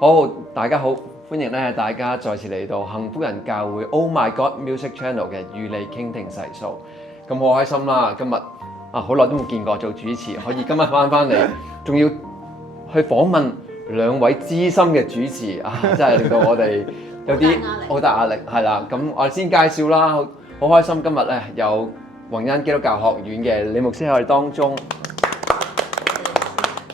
好，大家好，歡迎咧大家再次嚟到幸福人教會 Oh My God Music Channel 嘅與你傾聽細數。咁好開心啦！今日好耐都冇見過做主持，可以今日翻嚟，仲要去訪問兩位資深嘅主持真係令到我哋有啲好大壓力，係啦。咁我哋先介紹啦，好開心今日咧有宏恩基督教學院嘅李牧師喺我哋當中。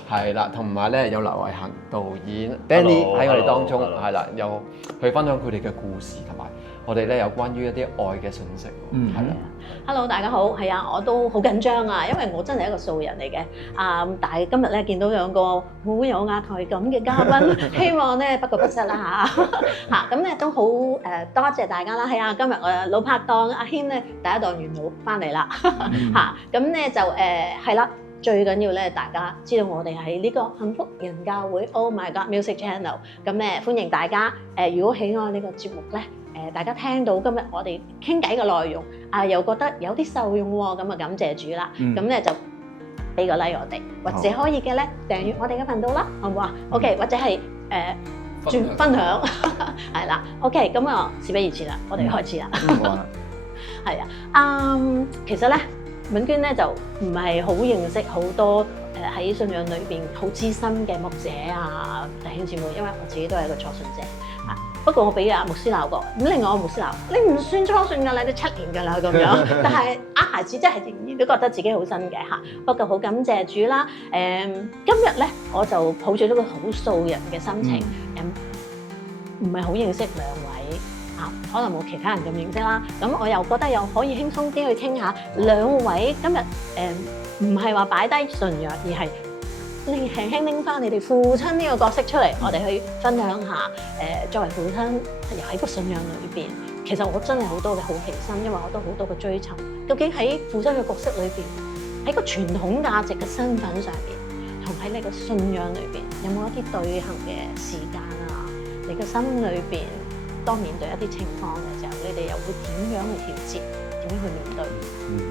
係啦，同埋咧有劉偉恒導演 Danny 喺我哋當中，係啦，又去分享佢哋嘅故事，同埋我哋咧有關於一啲愛嘅信息，係啦。Hello， 大家好，係啊，我都好緊張啊，因為我真係一個素人嚟嘅，但係今日咧見到兩個好有壓台感嘅嘉賓，希望咧不過不失啦嚇，咁咧都好多謝大家啦，係啊，今日我老拍檔阿軒咧第一檔元老翻嚟啦嚇，咁咧就係啦。最緊要咧，大家知道我哋喺呢個幸福人教會 Oh My God Music Channel， 咁咧歡迎大家如果喜愛呢個節目咧，大家聽到今日我哋傾偈嘅內容又覺得有啲受用喎，咁啊感謝主啦，咁咧就俾個 like 我哋，或者可以嘅咧訂閱我哋嘅頻道啦，好唔好啊？OK， 或者係轉分享係啦。OK， 咁啊事不宜遲啦，我哋開始啦。係啊，其實咧。敏娟咧就唔係好認識好多喺信仰裏邊好資深嘅牧者啊弟兄姊妹，因為我自己都係一個初信者啊。不過我俾阿牧師鬧過，咁另外我牧師鬧你唔算初信㗎啦，你7年㗎啦咁樣。但係孩子真係仍然都覺得自己好新嘅嚇。不過好感謝主啦。今日咧我就抱住一個好素人嘅心情，唔係好認識兩位。可能冇其他人咁認識啦，咁我又覺得又可以輕鬆啲去傾下兩位今日唔係話擺低信仰，而係輕輕拎翻你哋父親呢個角色出嚟，我哋去分享下作為父親又喺個信仰裏邊，其實我真係好多嘅好奇心，因為我都好多嘅追尋，究竟喺父親嘅角色裏邊，喺個傳統價值嘅身份上邊，同喺你嘅信仰裏邊，有冇一啲對行嘅時間啊？你嘅心裏邊。當面對一啲情況嘅時候，你哋又會點樣去調節？點樣去面對？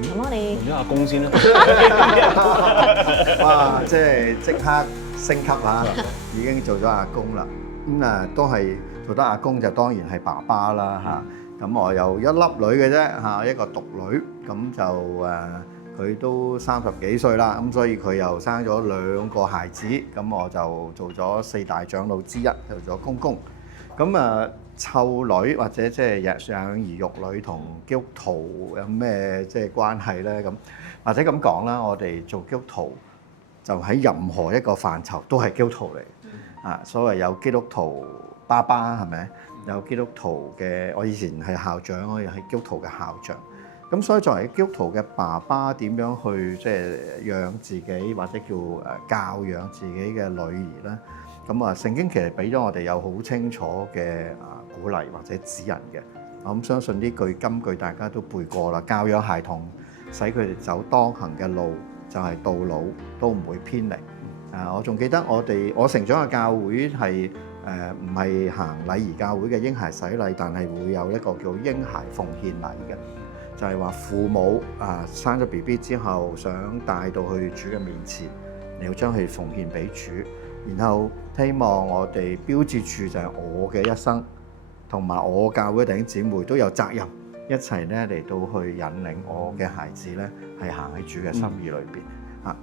咁我哋問咗阿公先啦。哇！即刻升級嚇，已經做咗阿公啦。咁都係做得阿公就當然係爸爸啦嚇。咁我有一粒女嘅啫嚇，一個獨女。咁就佢都30幾歲啦。咁所以佢又生咗2個孩子。咁我就做咗4大長老之一，做咗公公。咁湊女或者即係養兒育女同基督徒有咩即係關係咧？咁或者咁講啦，我哋做基督徒就喺任何一個範疇都係基督徒嚟。所謂有基督徒爸爸係咪？有基督徒嘅，我以前係校長，我又係基督徒嘅校長。咁所以作為基督徒嘅爸爸，點樣去即係養自己或者叫教養自己嘅女兒咧？咁聖經其實俾咗我哋有好清楚嘅鼓勵或者指引嘅。我相信呢句金句大家都背過啦。教養孩童，使佢哋走當行嘅路，就係到老都唔會偏離。我仲記得我成長嘅教會係唔係行禮儀教會嘅嬰孩洗禮，但係會有一個叫嬰孩奉獻禮嘅，就係話父母生咗 BB 之後，想帶到去主嘅面前，你要將佢奉獻俾主。然後希望我哋標誌住就係我嘅一生，同埋我教會弟兄姊妹都有責任一齊咧嚟到去引領我嘅孩子咧係行喺主嘅心意裏邊。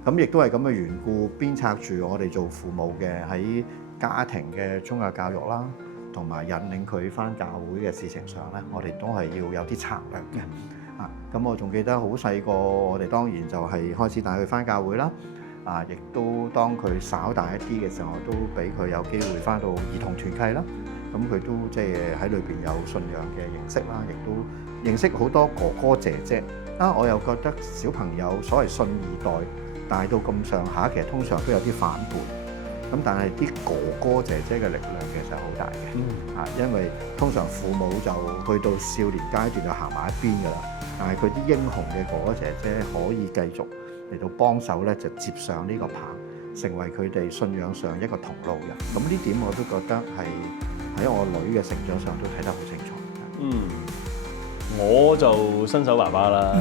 咁亦都係咁嘅緣故，鞭策住我哋做父母嘅喺家庭嘅宗教教育啦，同埋引領佢返教會嘅事情上咧，我哋都係要有啲策略嘅。咁我仲記得好細個，我哋當然就係開始帶佢返教會啦。亦都當佢稍大一啲嘅時候，都俾佢有機會返到兒童團契啦。咁佢都即係喺裏邊有信仰嘅認識啦，亦都認識好多哥哥姐姐。我又覺得小朋友所謂信二代，大到咁上下，其實通常都有啲反叛。咁但係啲哥哥姐姐嘅力量其實好大嘅。因為通常父母就去到少年階段就行埋一邊㗎啦，但係佢啲英雄嘅哥哥姐姐可以繼續嚟到幫手咧，就接上呢個棒，成為佢哋信仰上一個同路人。咁呢點我都覺得係喺我女嘅成長上都睇得好清楚。我就新手爸爸啦。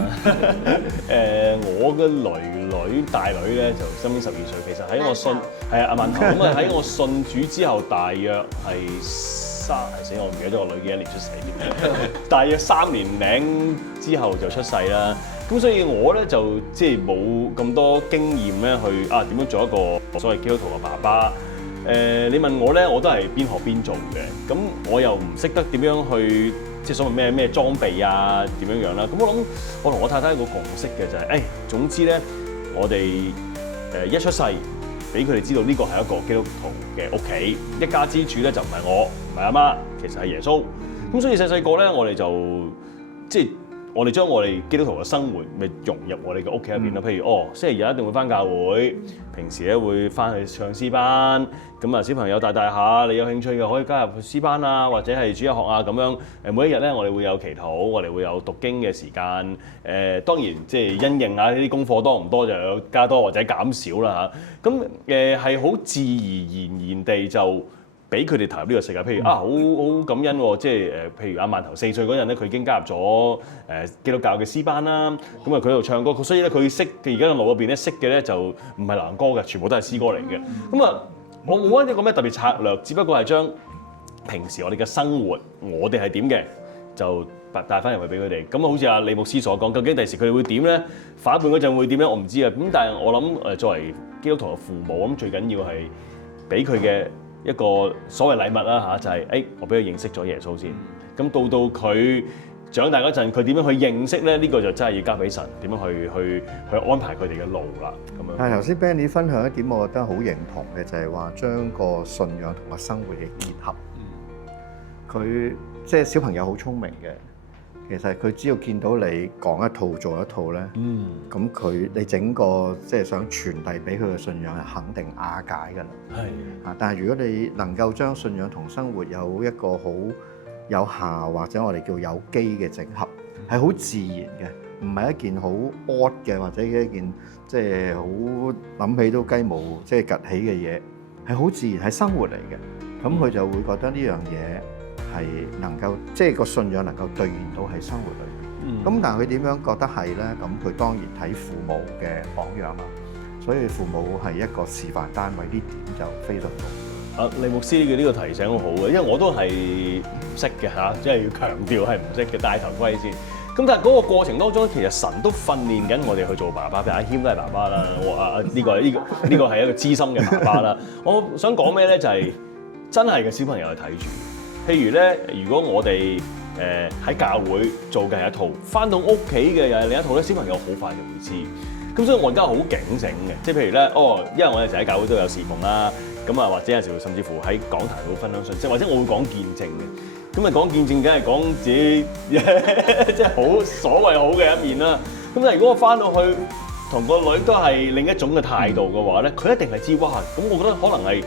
我嘅女女大女咧就今年12歲，其實喺我信係啊阿饅頭咁啊喺我信主之後，大約係死我唔記得咗個女幾多年出世添，大約3年零之後就出世啦。咁所以我咧就即係冇咁多經驗咧去點樣做一個所謂基督徒嘅爸爸。你問我咧，我都係邊學邊做嘅。咁我又唔識得點樣去即係所謂咩裝備啊點樣樣啦。咁我諗我同我太太有個共識嘅就係總之咧，我哋一出世俾佢哋知道呢個係一個基督徒嘅屋企，一家之主咧就唔係我，唔係阿媽，其實係耶穌。咁所以細細個咧，我哋就即係我哋將我哋基督徒嘅生活咪融入我哋嘅屋企入邊咯。譬如星期日一定會翻教會，平時咧會翻去唱詩班。咁啊小朋友大下，你有興趣嘅可以加入詩班啊，或者係主日學啊咁樣。每一日咧我哋會有祈禱，我哋會有讀經嘅時間。當然即係因應啊呢啲功課多唔多就有加多或者減少啦嚇。咁係好自然地就俾佢哋投入呢個世界。譬如好感恩喎，即係譬如阿饅頭4歲嗰陣咧，佢已經加入咗基督教嘅詩班啦。咁啊佢喺度唱歌，所以咧佢識嘅而家嘅腦入邊咧識嘅咧就唔係流行歌嘅，全部都係詩歌嚟嘅。咁啊我冇一個咩特別策略，只不過係將平時我哋嘅生活，我哋係點嘅就帶翻入去俾佢哋。咁好似阿李牧師所講，究竟第時佢哋會點咧？反叛嗰陣會點咧？我唔知啊。咁但係我諗作為基督徒嘅父母，咁最緊要係俾佢嘅一個所謂禮物啦嚇，就係我俾佢認識咗耶穌先。咁到佢長大嗰陣，佢點樣去認識咧？呢個就真係要交俾神點樣去安排佢哋嘅路啦。咁樣。但係頭先 Benny 分享一點，我覺得好認同嘅，就係話將個信仰同個生活嘅結合。佢即係小朋友好聰明嘅，其實佢只要見到你講一套做一套咧，咁你整個即係想傳遞俾佢嘅信仰係肯定瓦解㗎啦。係但係如果你能夠將信仰同生活有一個好有效或者我哋叫有機嘅整合，係好自然嘅，唔係一件好 odd 嘅或者一件即係好諗起都雞毛即係趌起嘅嘢，係好自然係生活嚟嘅。咁佢就會覺得呢樣嘢係能夠即係個信仰能夠兌現到喺生活裏邊。咁但係佢點樣覺得係咧？咁佢當然睇父母嘅榜樣啦。所以父母係一個示範單位，呢點就非常重要。李牧師嘅呢個提醒好好嘅，因為我都係唔識嘅嚇，即係要強調係唔識嘅，戴頭盔先。咁但係嗰個過程當中，其實神都訓練緊我哋去做爸爸，譬如阿謙都係爸爸啦，呢個係一個資深嘅爸爸啦。我想講咩咧？就係真係嘅小朋友去睇住。譬如咧，如果我哋喺教會做嘅係一套，翻到屋企嘅又係另一套咧，小朋友好快就會知。咁所以我而家好警醒嘅，即係譬如咧，因為我有時喺教會都有侍奉啦。咁或者有時甚至乎喺講台會分享信息，或者我會講見證嘅。咁講見證，梗係講自己即係好所謂好嘅一面啦。咁但係如果我翻到去同個女都係另一種嘅態度嘅話咧，佢一定係知哇。咁我覺得可能係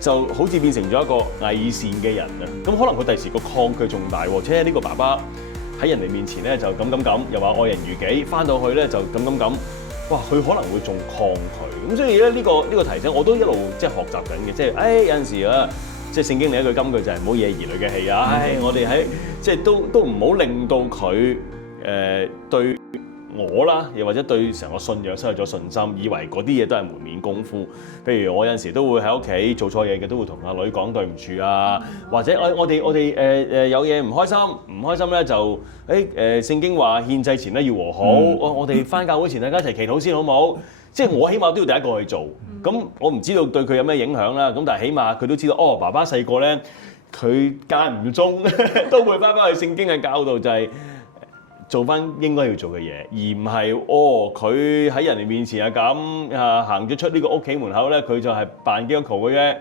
就好似變成咗一個偽善嘅人啊。咁可能佢第時個抗拒仲大喎。且呢個爸爸喺人哋面前咧就咁，又話愛人如己，翻到去咧就咁。哇！佢可能會仲抗拒，咁所以咧呢個提醒我都一路即係學習緊嘅，即係有陣時啊，即係聖經另一句金句就係唔好惹兒女嘅氣啊！我哋喺即係都唔好令到佢對我啦，又或者對成個信仰失去咗信心，以為嗰啲嘢都係門面功夫。譬如我有陣時都會喺屋企做錯嘢嘅，都會同阿女講對唔住啊，或者我哋有嘢唔開心咧就聖經話獻祭前咧要和好，我哋返教會前大家一齊祈禱先好唔好？即係我起碼都要第一個去做。咁我唔知道對佢有咩影響啦。咁但係起碼佢都知道，爸爸細個咧佢間唔中都會返去聖經嘅教導，就係做翻應該要做嘅嘢，而唔係佢喺人哋面前行咗出呢個屋企門口咧，佢就係扮基督徒嘅啫。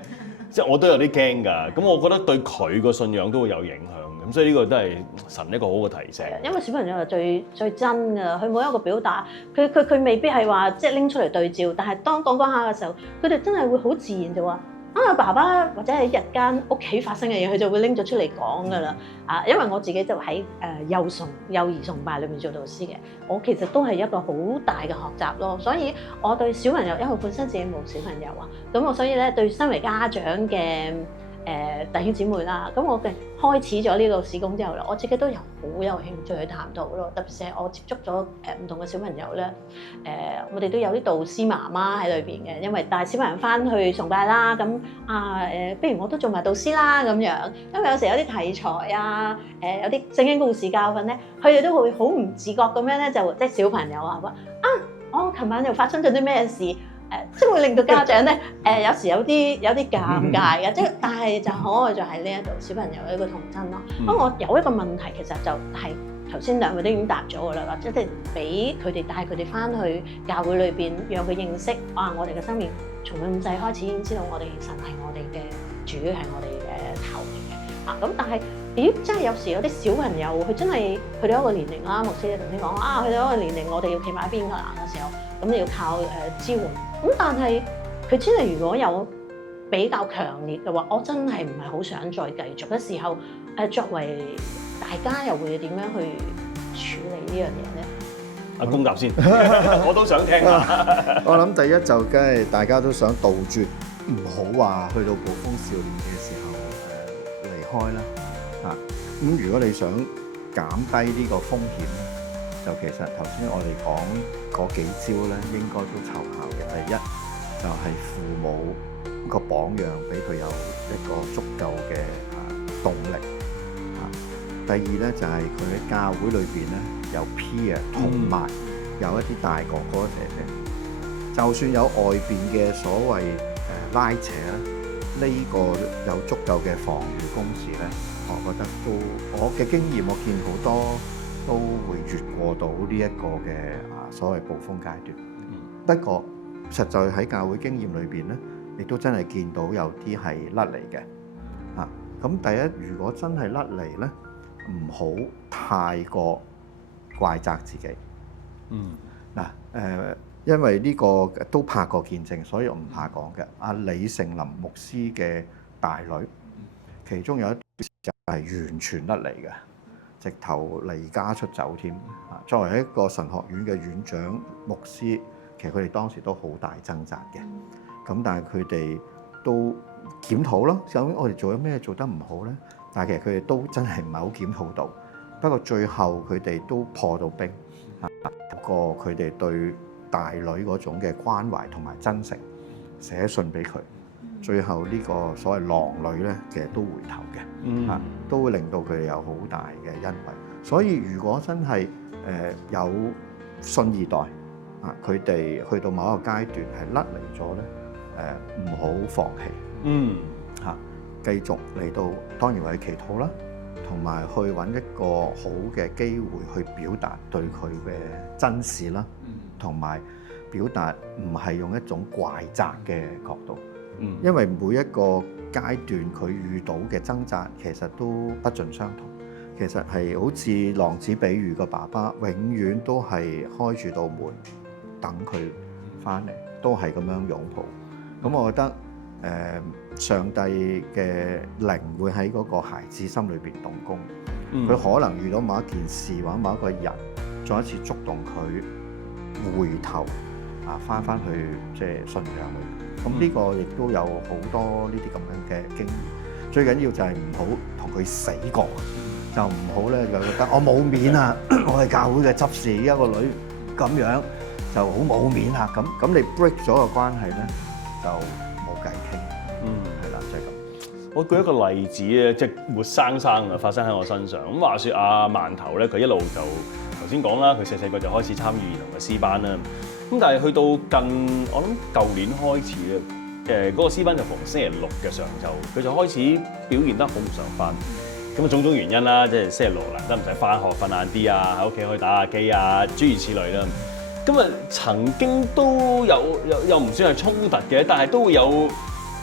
即係我都有啲驚㗎。咁我覺得對佢個信仰都會有影響。咁所以呢個都係神一個好嘅提醒。因為小朋友係最真㗎，佢每一個表達，佢未必係話即係拎出嚟對照，但係當講下嘅時候，佢哋真係會好自然就話。爸爸或者喺日間屋企發生嘅嘢，佢就會拎咗出嚟講㗎啦。因為我自己就喺幼兒崇拜裏面做導師嘅，我其實都係一個好大嘅學習咯。所以我對小朋友，因為本身自己冇小朋友啊，咁我所以咧對身為家長嘅弟兄姊妹啦。咁我嘅開始咗呢個事工之後咧，我自己都有好有興趣去探討咯。特別係我接觸咗唔同嘅小朋友咧，我哋都有啲導師媽媽喺裏邊嘅，因為帶小朋友翻去崇拜啦，咁不如我都做埋導師啦咁樣。因為有時有啲題材啊，有啲聖經故事教訓咧，佢哋都會好唔自覺咁樣咧，就即係小朋友話我琴晚又發生咗啲咩事？即係會令到家長咧，有時有啲尷尬嘅，即係但係就可愛就喺呢一度小朋友嘅一個童真咯。不過我有一個問題，其實就係頭先兩位都已經答咗㗎啦，即係俾佢哋帶佢哋翻去教會裏邊，讓佢認識我哋嘅生命從佢咁細開始已經知道我哋神係我哋嘅主，係我哋嘅頭嚟嘅。咁但係即係有時有啲小朋友佢真係去到一個年齡啦，牧師頭先講去到一個年齡，我哋要企埋一邊㗎啦嘅時候，咁你要靠支援。咁但係佢真係如果有比較強烈嘅話，我真係唔係好想再繼續嘅時候，作為大家又會點樣去處理呢樣嘢咧？阿公答先，我都想聽啊！我諗第一就梗係大家都想杜絕，唔好話去到暴風少年嘅時候離開啦。咁如果你想減低呢個風險咧，就其實頭先我哋講嗰幾招咧，應該都奏效嘅。第一就係父母個榜樣，俾佢有一個足夠嘅動力。第二咧就係佢喺教會裏邊咧有 peer， 同埋有一啲大哥哥姐姐，就算有外邊嘅所謂拉扯咧，呢個有足夠嘅防禦工事咧，我覺得我嘅經驗，我見好多都會越過到呢一個嘅所謂暴風階段。不過實在喺教會經驗裏邊咧，亦都真係見到有啲係甩離嘅。咁第一，如果真係甩離咧，唔好太過怪責自己。因為呢個都拍過見證，所以我唔怕講嘅。阿李盛林牧師嘅大女，其中有一段時間係完全甩離嘅，直頭離家出走添。作為一個神學院嘅院長牧師，其實佢哋當時都好大掙扎嘅。咁但係佢哋都檢討咯，究竟我哋做咗咩做得唔好咧？但係其實佢哋都真係唔係好檢討到。不過最後佢哋都破到冰。不過佢哋對大女嗰種嘅關懷同埋真誠，寫信俾佢。最後呢個所謂狼女咧，其實都回頭嘅，都會令到佢哋有好大嘅欣慰。所以如果真係有信二代佢哋去到某一個階段係甩離咗咧，唔好放棄，繼續嚟到，當然為佢祈禱啦，同埋去揾一個好嘅機會去表達對佢嘅珍視啦，同埋表達唔係用一種怪責嘅角度，因為每一個階段佢遇到嘅掙扎其實都不盡相同。其實係好似浪子比喻個爸爸，永遠都係開住道門等佢翻嚟，都係咁樣擁抱。咁我覺得上帝嘅靈會喺嗰個孩子心裏邊動工，佢可能遇到某一件事或者某一個人，再一次觸動佢回頭翻去即係信仰裏。咁呢個亦都有好多呢啲咁樣嘅經驗。最緊要就係唔好同佢死過，就唔好咧就覺得我冇面啊！我係教會嘅執事，一個女咁樣就好冇面啊！咁你 break 咗個關係咧，就冇計傾。係啦，就係咁。我舉一個例子咧，即係活生生啊發生喺我身上。咁話說阿饅頭咧，佢一路就頭先講啦，佢細細個就開始參與兒童嘅詩班啦。咁但係去到我諗舊年開始咧，嗰個詩班就逢星期六嘅上晝，佢就開始表現得好唔想返。咁啊種種原因啦，即係星期六難得唔使返學，瞓晏啲啊，喺屋企可以打下機啊，諸如此類啦。咁啊曾經都又唔算係衝突嘅，但係都會有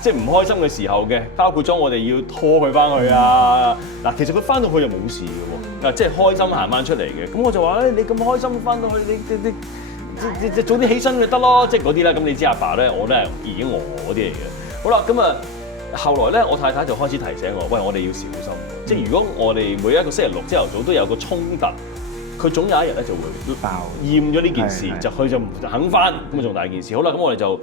即係唔開心嘅時候嘅，包括咗我哋要拖佢翻去啊。嗱，其實佢翻到去就冇事嘅喎，即係開心行翻出嚟嘅。咁我就話咧，你咁開心翻到去，你早啲起身就得咯，即係嗰啲啦。咁你知阿爸咧，我都係已經嗰啲嚟嘅。好啦，咁啊後來咧，我太太就開始提醒我，喂，我哋要小心。即係如果我哋每一個星期六朝頭早都有個衝突，佢總有一日咧就會爆厭咗呢件事，就佢就唔肯翻，咁啊仲大件事。好啦，咁我哋就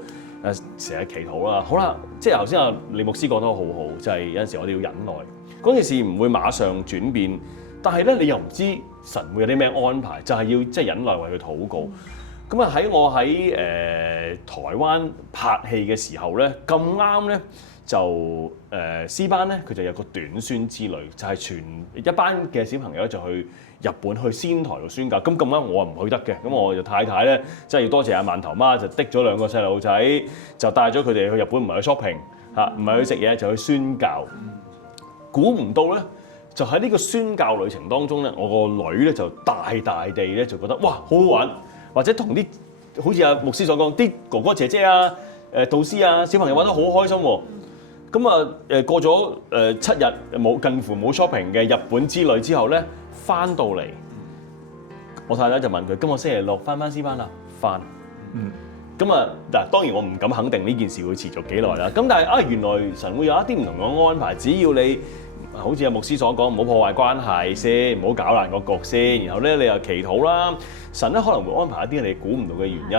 成日祈禱啦。好啦，即係頭先阿李牧師講得好好，就係有陣時我哋要忍耐，嗰件事唔會馬上轉變，但係咧你又唔知神會有啲咩安排，就係要即係忍耐為佢禱告。咁啊我喺台灣拍戲嘅時候咧，咁啱咧就詩班咧佢就有個短宣之旅，就係全一班嘅小朋友就去日本去仙台度宣教。咁啱我唔去得嘅，咁我就太太咧真係要多謝阿饅頭媽，就滴咗兩個細路仔，就帶咗佢哋去日本，唔係去 shopping 嚇，唔係去食嘢，就去宣教。估唔到咧，就喺呢個宣教旅程當中咧，我個女咧就大地咧就覺得哇好好玩，或者同啲好似阿牧師所講啲哥哥姐姐啊、導師啊、小朋友玩得好開心喎。咁啊過咗7日近乎冇 shopping 嘅日本之旅之後咧，翻到嚟，我太太就問佢：今個星期六翻詩班啦？翻。咁啊嗱，當然我唔敢肯定呢件事會持續幾耐啦。咁但係原來神會有一啲唔同嘅安排，只要你好似阿牧師所講，唔好破壞關係先，唔好搞爛個局先。然後咧，你又祈禱啦，神咧可能會安排一啲你估唔到嘅原因。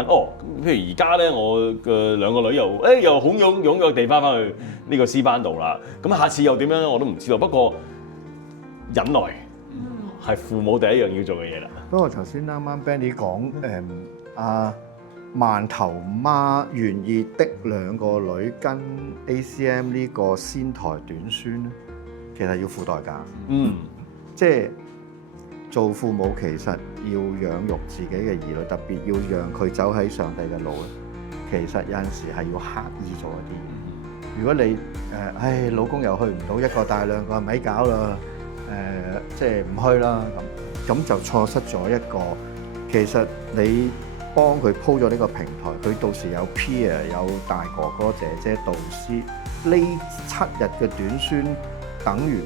譬如而家咧，我嘅兩個女又好踴躍地翻去呢個詩班度啦。咁下次又點樣咧？我都唔知道。不過忍耐係父母第一樣要做嘅嘢啦。不過頭先啱啱 Benny 講阿饅頭媽願意的兩個女跟 ACM 呢個仙台短宣咧，其實要付代價。即係做父母其實要養育自己嘅兒女，特別要讓佢走喺上帝嘅路咧，其實有陣時係要刻意做一啲嘢。如果你老公又去唔到，一個帶兩個咪搞啦，即係唔去啦咁就錯失咗一個其實你幫佢鋪咗呢個平台，佢到時有 peer 有大哥哥姐姐導師，呢7日嘅短宣等於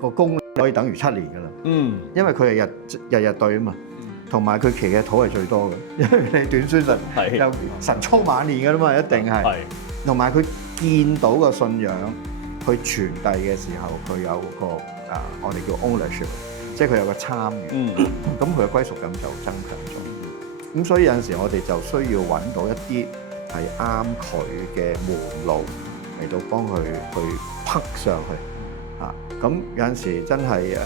個功可以等於7年㗎啦。因為佢係日日對啊嘛，同埋佢祈嘅禱係最多嘅，因為你短宣實有晨操晚練㗎啦嘛，一定係。同埋佢見到個信仰去傳遞嘅時候，佢有個我哋叫 ownership， 即係佢有個參與，咁佢嘅歸屬感就增強咗。咁所以有陣時我哋就需要揾到一啲係啱佢嘅門路嚟到幫佢去匹上去嚇。咁有陣時真係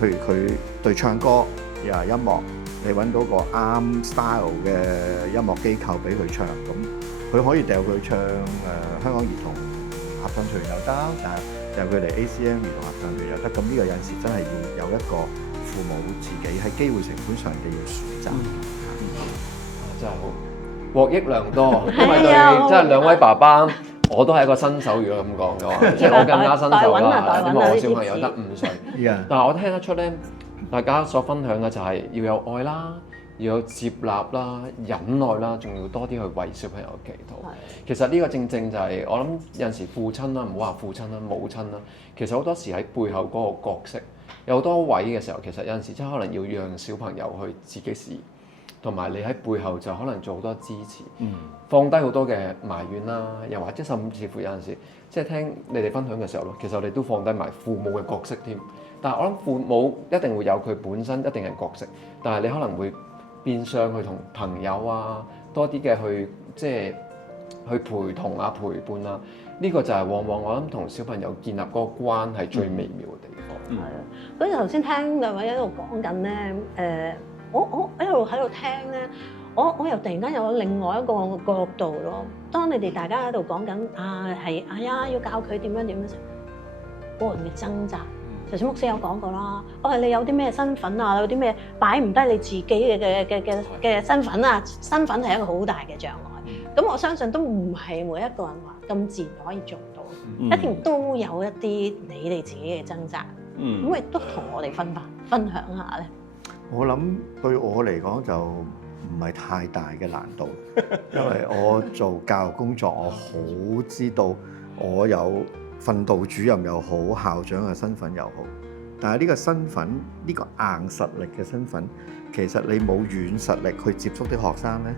譬如佢對唱歌音樂，你揾到個啱 style 嘅音樂機構俾佢唱，咁佢可以掉佢唱香港兒童合唱團又得，但係掉佢嚟 ACM 兒童合唱團又得。咁呢個有陣時真係要有一個父母自己喺機會成本上嘅要選擇。真係好獲益良多，因為對即係兩位爸爸，我都係一個新手，如果咁講嘅話，即係我更加新手啦，因為我小朋友得5歲。但係我聽得出咧，大家所分享嘅就係要有愛啦，要有接納啦、忍耐啦，仲要多啲去為小朋友祈禱。其實呢個正正就係我諗有陣時父親啦，唔好話父親啦、母親啦，其實好多時喺背後嗰個角色有好多位嘅時候，其實有陣時真係可能要讓小朋友去自己試。同埋你喺背後就可能做好多支持，放低好多嘅埋怨啦，又或者甚至乎有陣時，即係聽你哋分享嘅時候咯，其實我哋都放低埋父母嘅角色添。但係我諗父母一定會有佢本身一定嘅角色，但係你可能會變相去同朋友啊多啲嘅去即係去陪同啊陪伴啊，呢個就係往往我諗同小朋友建立嗰個關係最微妙嘅地方。係啊，所以頭先聽兩位喺度講緊咧，我一路喺度聽咧，我又突然間有另外一個角度咯。當你哋大家喺度講緊要教佢點樣時，個人嘅掙扎。頭先牧師有講過啦，你有啲咩身份啊？有啲咩擺唔低你自己嘅身份啊？身份係一個好大嘅障礙。咁我相信都唔係每一個人話咁自然可以做到，一定都有一啲你哋自己嘅掙扎。咁亦都同我哋分享下咧。我諗對我嚟講就唔係太大嘅難度，因為我做教育工作，我好知道我有訓導主任又好，校長嘅身份又好。但係呢個身份，呢個硬實力嘅身份，其實你冇軟實力去接觸啲學生咧，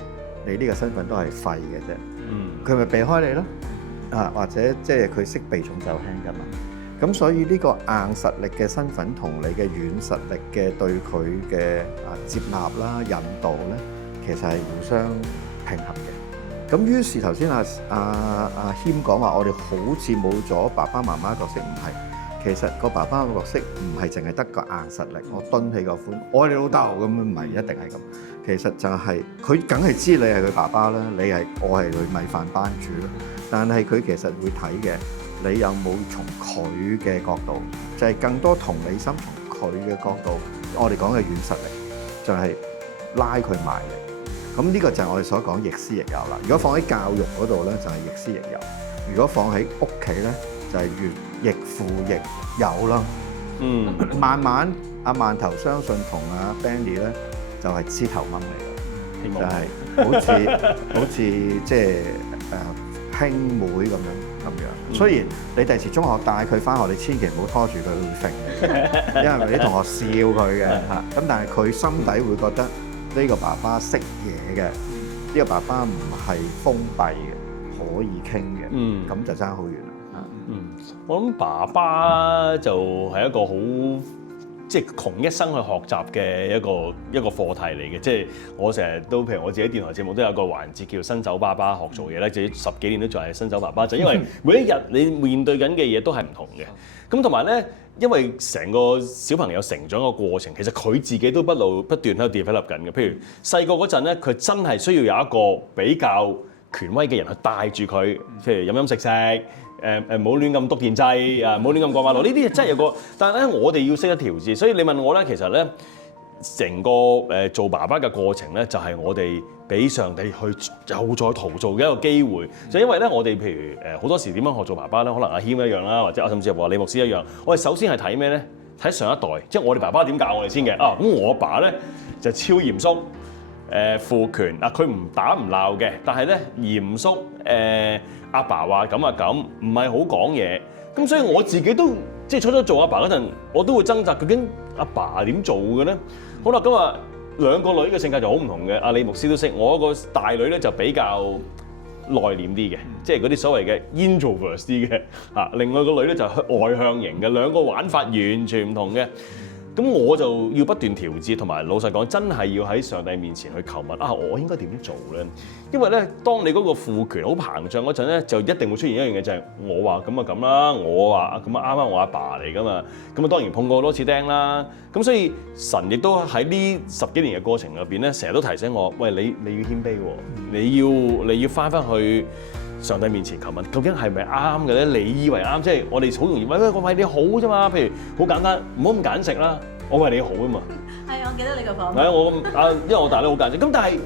你呢個身份都係廢嘅啫。佢咪避開你咯，或者即係佢識避重就輕㗎嘛。咁所以呢個硬實力嘅身份同你嘅軟實力嘅對佢嘅接納啦、引導咧，其實係互相平衡嘅。咁於是頭先阿謙講話，我哋好似冇咗爸爸媽媽角色，唔係。其實個爸爸嘅角色唔係淨係得個硬實力，我蹲起個款，我係你老豆咁樣，唔係一定係咁。其實就係佢梗係知你係佢爸爸啦，我係佢米飯班主啦。但係佢其實會睇嘅，你有冇從佢嘅角度，就係更多同理心，從佢嘅角度，我哋講嘅軟實力，就係拉佢埋嚟。咁呢個就係我哋所講亦師亦友啦。如果放喺教育嗰度咧，就係亦師亦友；如果放喺屋企咧，就係亦父亦友啦。慢慢阿饅頭相信同阿 Benny 咧就係黐頭蚊嚟嘅，就係好似即係兄妹咁樣。雖然你第時中學帶佢翻學，你千祈唔好拖住佢會揈，因為啲同學笑佢嘅嚇。咁但係佢心底會覺得呢個爸爸識嘢嘅，呢個爸爸唔係封閉嘅，可以傾嘅。咁就爭好遠啦。我諗爸爸就係一個好即係窮一生去學習嘅一個課題嚟嘅。即係我成日都譬如我自己電台節目都有個環節叫新手爸爸學做嘢咧，自己10幾年都仲係新手爸爸，就因為每一日你面對緊嘅嘢都係唔同嘅。咁同埋咧，因為成個小朋友成長嘅過程，其實佢自己都不斷喺度 develop 緊嘅。譬如細個嗰陣咧，佢真係需要有一個比較權威嘅人去帶住佢，譬如飲飲食食。唔好亂咁篤電掣啊！唔好亂咁過馬路，呢啲真係有個，但係咧我哋要識得調節。所以你問我咧，其實咧成個做爸爸嘅過程咧，就係我哋俾上帝去又再陶造嘅一個機會。就因為咧，我哋譬如好多時點樣學做爸爸咧，可能阿謙一樣啦，或者甚至乎話李牧師一樣。我哋首先係睇咩咧？睇上一代，即係我哋爸爸點教我哋先嘅啊。咁我阿爸咧就超嚴肅，父權啊，佢唔打唔鬧嘅，但係咧嚴肅阿爸話咁啊咁，唔係好講嘢。咁所以我自己都即係初做阿爸嗰陣，我都會掙扎究竟阿爸點做嘅咧。好啦，咁啊兩個女嘅性格就好唔同嘅。阿李牧師都識，我個大女咧就比較內斂啲嘅，即係嗰啲所謂嘅 introvert 啲嘅嚇。另外個女咧就外向型嘅，兩個玩法完全唔同嘅。咁我就要不斷調節，同埋老實講，真係要喺上帝面前去求問啊！我應該點樣做咧？因為咧，當你嗰個父權好膨脹嗰陣咧，就一定會出現一樣嘢，就係我話咁啊咁啦，我話咁啊啱啱我阿爸嚟噶嘛，咁啊當然碰過好多次釘啦。咁所以神亦都喺呢10幾年嘅過程入邊咧，成日都提醒我：喂，你要謙卑喎，你要翻去上帝面前求問，究竟係咪啱嘅咧？你以為啱，即係我哋好容易喂我為你好啫嘛。譬如好簡單，唔好咁揀食啦，我為你好啊嘛。係，我記得你個講法。係因為我大佬好揀食，咁但係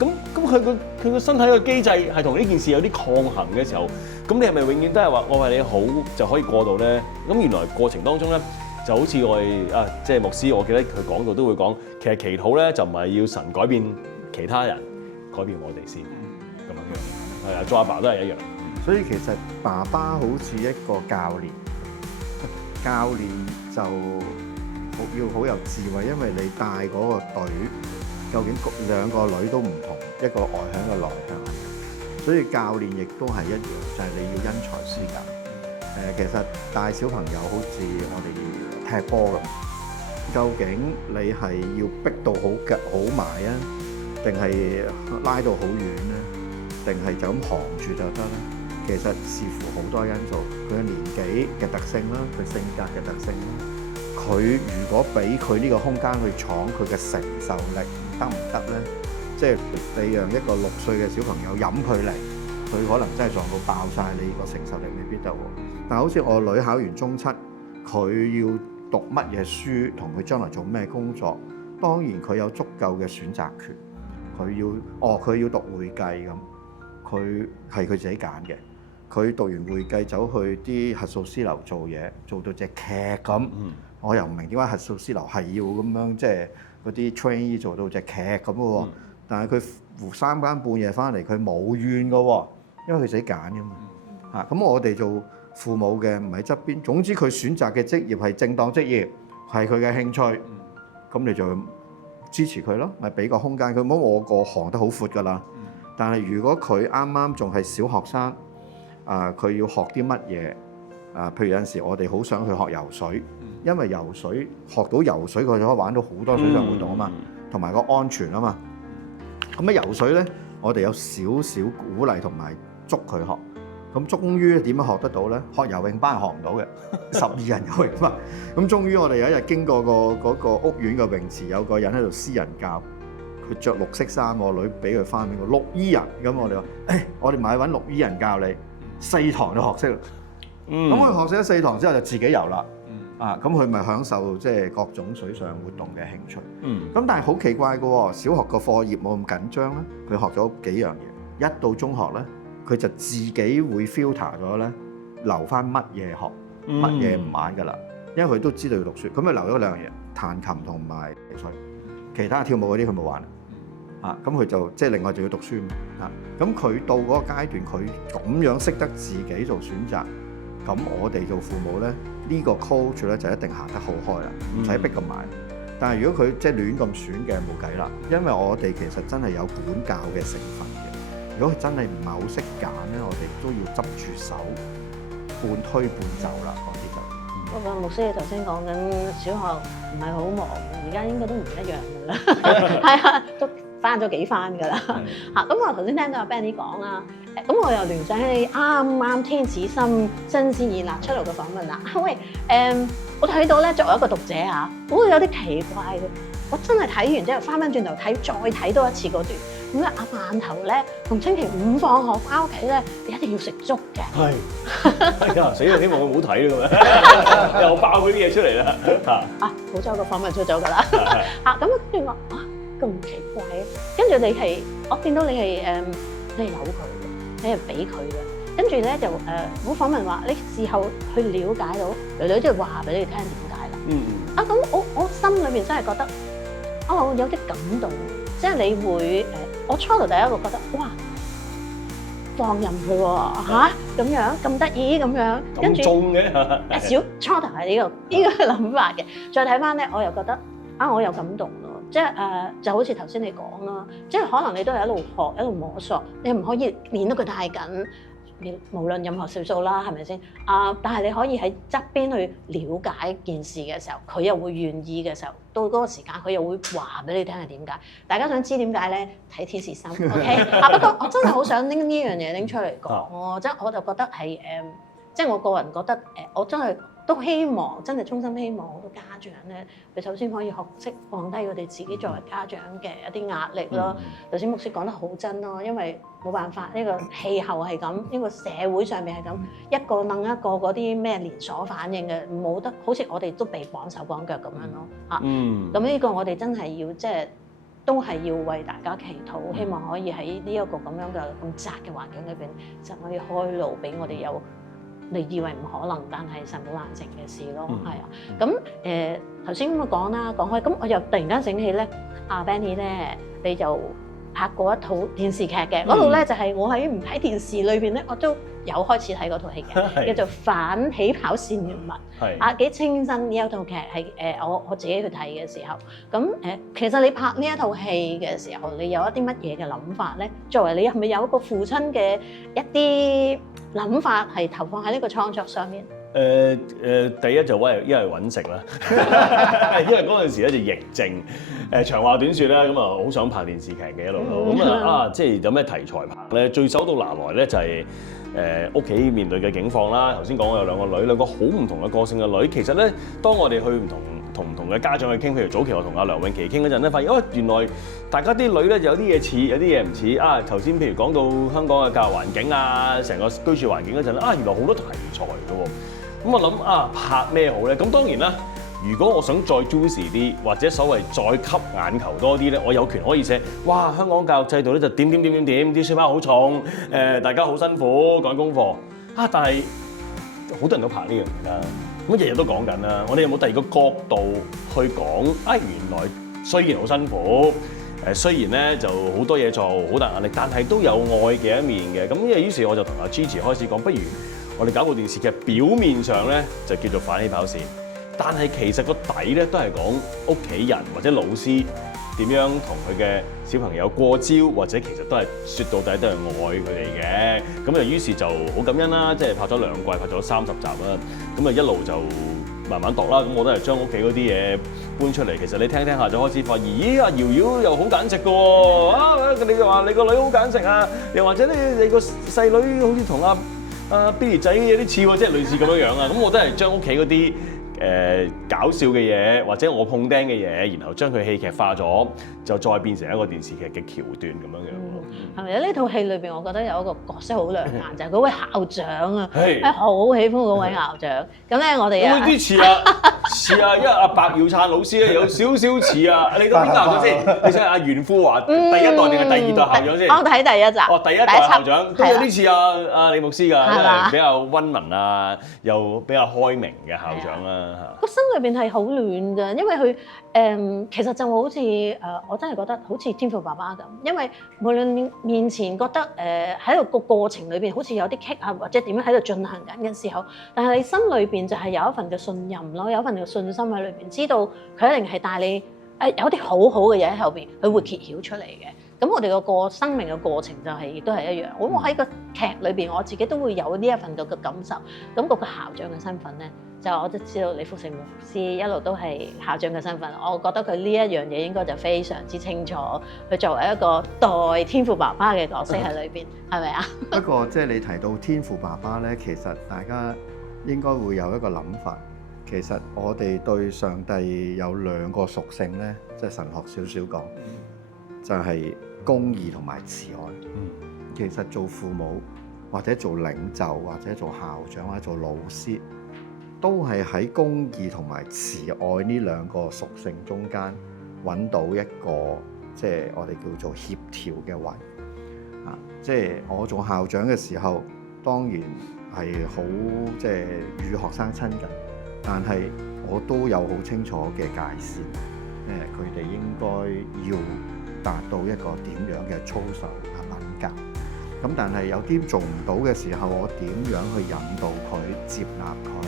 咁佢個身體個機制係同呢件事有啲抗衡嘅時候，咁你係咪永遠都係話我為你好就可以過到咧？咁原來過程當中咧，就好似我哋即係牧師，我記得佢講到都會講，其實祈禱咧就唔係要神改變其他人，改變我哋先咁樣。係啊，做阿爸都係一樣。所以其實爸爸好似一個教練，教練就要好有智慧，因為你帶嗰個隊，究竟兩個女都唔同，一個外向一個內向，所以教練亦都係一樣，就係你要因材施教。其實帶小朋友好似我哋踢波咁，究竟你係要逼到好埋啊，定係拉到好遠咧？定係就咁行住就得咧？其實視乎好多因素，佢嘅年紀嘅特性啦，佢性格嘅特性啦。佢如果俾佢呢個空間去闖，佢嘅承受力得唔得咧？即係你讓一個6歲嘅小朋友飲佢嚟，佢可能真係撞到爆晒，你個承受力未必得喎。但係好似我女考完中7，佢要讀乜嘢書，同佢將來做咩工作，當然佢有足夠嘅選擇權。佢要讀會計咁。佢係佢自己揀嘅，佢讀完會計走去啲核數師樓做嘢，做到隻劇咁。我又唔明點解核數師樓係要咁樣，即係嗰啲 trainee 做到隻劇咁嘅喎。但係佢扶3更半夜翻嚟，佢冇怨嘅喎，因為佢自己揀嘅嘛。嚇，咁我哋做父母嘅唔喺側邊。總之佢選擇嘅職業係正當職業，係佢嘅興趣，咁你就支持佢咯，咪俾個空間佢。唔好我個行得好闊㗎啦。但係如果佢啱啱仲係小學生，佢要學啲乜嘢？譬如有陣時我哋好想去學游水，因為游水學到游水佢就可以玩到好多水上活動啊嘛，同埋個安全啊嘛。咁啊游水咧，我哋有少少鼓勵同埋捉佢學。咁終於點樣學得到咧？學游泳班係學唔到嘅，12人游泳班。咁終於我哋有一日經過嗰個屋苑嘅泳池，有個人喺度私人教，佢着綠色衫，我女俾佢翻俾我綠衣人。咁我哋話：我哋咪揾綠衣人教你，4堂就學識啦。咁佢學識咗4堂之後就自己游啦。咁佢咪享受即係各種水上活動嘅興趣。咁但係好奇怪嘅喎，小學個課業冇咁緊張咧，佢學咗幾樣嘢。一到中學咧，佢就自己會 filter 咗咧，留翻乜嘢學，乜嘢唔玩㗎啦。因為佢都知道要讀書，咁咪留咗2樣嘢，彈琴同埋水。其他跳舞嗰啲佢冇玩。咁佢就即係另外就要讀書嘛。咁佢到嗰個階段，佢咁樣識得自己做選擇。咁我哋做父母咧，呢個 coach 咧就一定行得好開啦，唔使逼咁埋。但係如果佢即係亂咁選嘅冇計啦，因為我哋其實真係有管教嘅成分嘅。如果佢真係唔係好識揀咧，我哋都要執住手，半推半就啦嗰啲就。不過牧師你頭先講緊小學唔係好忙，而家應該都唔一樣㗎啦，係啊，都翻咗幾番㗎啦。咁我頭先聽到阿 Benny 講啦。咁我又聯想起啱啱天使心新鮮熱辣出爐嘅訪問啦。喂，我睇到咧，作為一個讀者啊，我會有啲奇怪嘅。我真係睇完之後翻轉頭睇，再睇多一次嗰段。咁咧，阿饅頭咧，同星期5放學翻屋企咧，你一定要食粥嘅。係啊，死啦！希望佢唔好睇啦咁樣，又爆佢啲嘢出嚟啦。好彩個訪問出咗㗎啦。咁跟住我咁奇怪嘅，跟住你係我見到你係你係有佢。你係俾佢嘅，跟住咧就我訪問話，你事後去了解到，女女即係話俾你聽點解啦。咁我心裏面真係覺得，我有啲感動，即係你會我初頭第一個覺得，哇，放任佢喎咁樣咁得意咁樣，跟住中嘅小初頭係呢個諗法嘅，再睇翻咧，我又覺得我有感動咯。即係就好似頭先你講啦，即係可能你都係一路學一路摸索，你唔可以練得佢太緊，無論任何歲數啦，係咪先？但係你可以喺側邊去了解件事嘅時候，佢又會願意嘅時候，到嗰個時間佢又會話俾你聽係點解。大家想知點解咧？睇天使心 ，OK？不過我真係好想拎呢樣嘢拎出嚟講喎，即係我就覺得係即係我個人覺得我真係。都希望真係衷心希望好多家長咧，佢首先可以學識放低佢哋自己作為家長嘅一啲壓力咯。頭先牧師講得好真咯，因為冇辦法，呢個氣候係咁，呢個社會上面係咁，一個掹一個嗰啲咩連鎖反應嘅，冇得好似我哋都被綁手綁腳咁樣咯。咁呢個我哋真係要即係都係要為大家祈禱，希望可以喺呢一個咁樣嘅咁窄嘅環境裏邊，就可以開路俾我哋有。你以為唔可能，但係神冇難成嘅事咯，係啊。咁頭先咁講啦，講開，咁我又突然間醒起咧，阿 Benny 咧，你就拍過一套電視劇嘅，嗰度咧就係我喺唔睇電視裏邊咧，我都有開始睇嗰套戲嘅，叫做《反起跑線原物》，幾清新呢一套劇係我自己去睇嘅時候，咁其實你拍呢一套戲嘅時候，你有一啲乜嘢嘅諗法咧？作為你係咪有一個父親嘅一啲諗法係投放喺呢個創作上面？第一就因為揾食啦，因為嗰陣時咧就疫症，長話短説啦，咁啊好想拍電視劇嘅一路都，咁即係有咩題材拍咧？最手到拿來咧就係屋企面對嘅境況啦。頭先講我有兩個女，兩個好唔同嘅個性嘅女。其實咧，當我哋去唔同嘅家長去傾，譬如早期我同阿梁詠琪傾嗰陣咧，發現原來大家啲女咧有啲嘢似，有啲嘢唔似。頭先譬如講到香港嘅教育環境成個居住環境嗰陣原來好多題材嘅喎。咁我諗拍咩好咧？咁當然啦，如果我想再 juicy 啲，或者所謂再吸眼球多啲咧，我有權可以寫，哇！香港教育制度咧就點，啲書包好重，大家好辛苦趕功課但係好多人都拍呢樣嘢啦，咁日日都講緊啦。我哋有冇第二個角度去講？原來雖然好辛苦，雖然咧就好多嘢做，好大壓力，但係都有愛嘅一面嘅。咁於是我就同阿 Gigi 開始講，不如我哋搞部電視劇，表面上咧就叫做反起跑線，但係其實個底咧都係講屋企人或者老師點樣同佢嘅小朋友過招，或者其實都係説到底都係愛佢哋嘅。咁於是就好感恩啦，即係拍咗2季，拍咗30集啦。咁一路就慢慢度啦。咁我都係將屋企嗰啲嘢搬出嚟。其實你聽聽下就開始發現，咦阿瑤瑤又好揀食嘅喎，啊你就話你個女好揀食啊，又或者你個細女好似同阿 Billy 仔有啲似喎，即係類似咁樣樣啊。咁我都係將屋企嗰啲搞笑嘅嘢，或者我碰釘嘅嘢，然後將佢戲劇化咗，就再變成一個電視劇嘅橋段咁樣樣咯。係咪呢套戲裏邊，我覺得有一個角色好亮眼，就係嗰位校長啊，係係好喜歡嗰位校長。咁咧，我哋有冇啲似啊？似啊，因為阿白耀燦老師咧有少少似啊。你講邊個校長先？你想係阿袁富華第一代定係第二代校長先？我睇第一集。哦，第一代校長都有啲似阿李牧師㗎，因為比較溫文啊，又比較開明嘅校長啦嚇。個心裏邊係好暖㗎，因為佢其實就好似我真係覺得好似天父爸爸咁，因為無論面前覺得喺度個過程裏邊好似有啲棘啊，或者點樣喺度進行緊嘅時候，但係你心裏邊就係有一份嘅信任咯，有一份嘅信心喺裏邊，知道佢一定係帶你有啲好好嘅嘢喺後邊，佢會揭曉出嚟嘅。咁我哋個生命嘅過程就係亦都係一樣。我喺個劇裏邊，我自己都會有呢一份嘅感受。咁嗰個校長嘅身份咧，就我都知道李福成牧師一路都係校長嘅身份。我覺得佢呢一樣嘢應該就非常之清楚。佢作為一個代天父爸爸嘅角色喺裏邊，係咪啊？不過即係你提到天父爸爸咧，其實大家應該會有一個諗法。其實我哋對上帝有兩個屬性咧，即係神學少少講，就係公義同埋慈愛。其實做父母或者做領袖或者做校長或者做老師，都係喺公義同埋慈愛呢兩個屬性中間揾到一個即係我哋叫做協調嘅位。即係我做校長嘅時候，當然係好即係與學生親近，但係我都有好清楚嘅界線。佢哋應該要達到一個點樣嘅操守啊品格。咁但係有啲做唔到嘅時候，我點樣去引導佢、接納佢，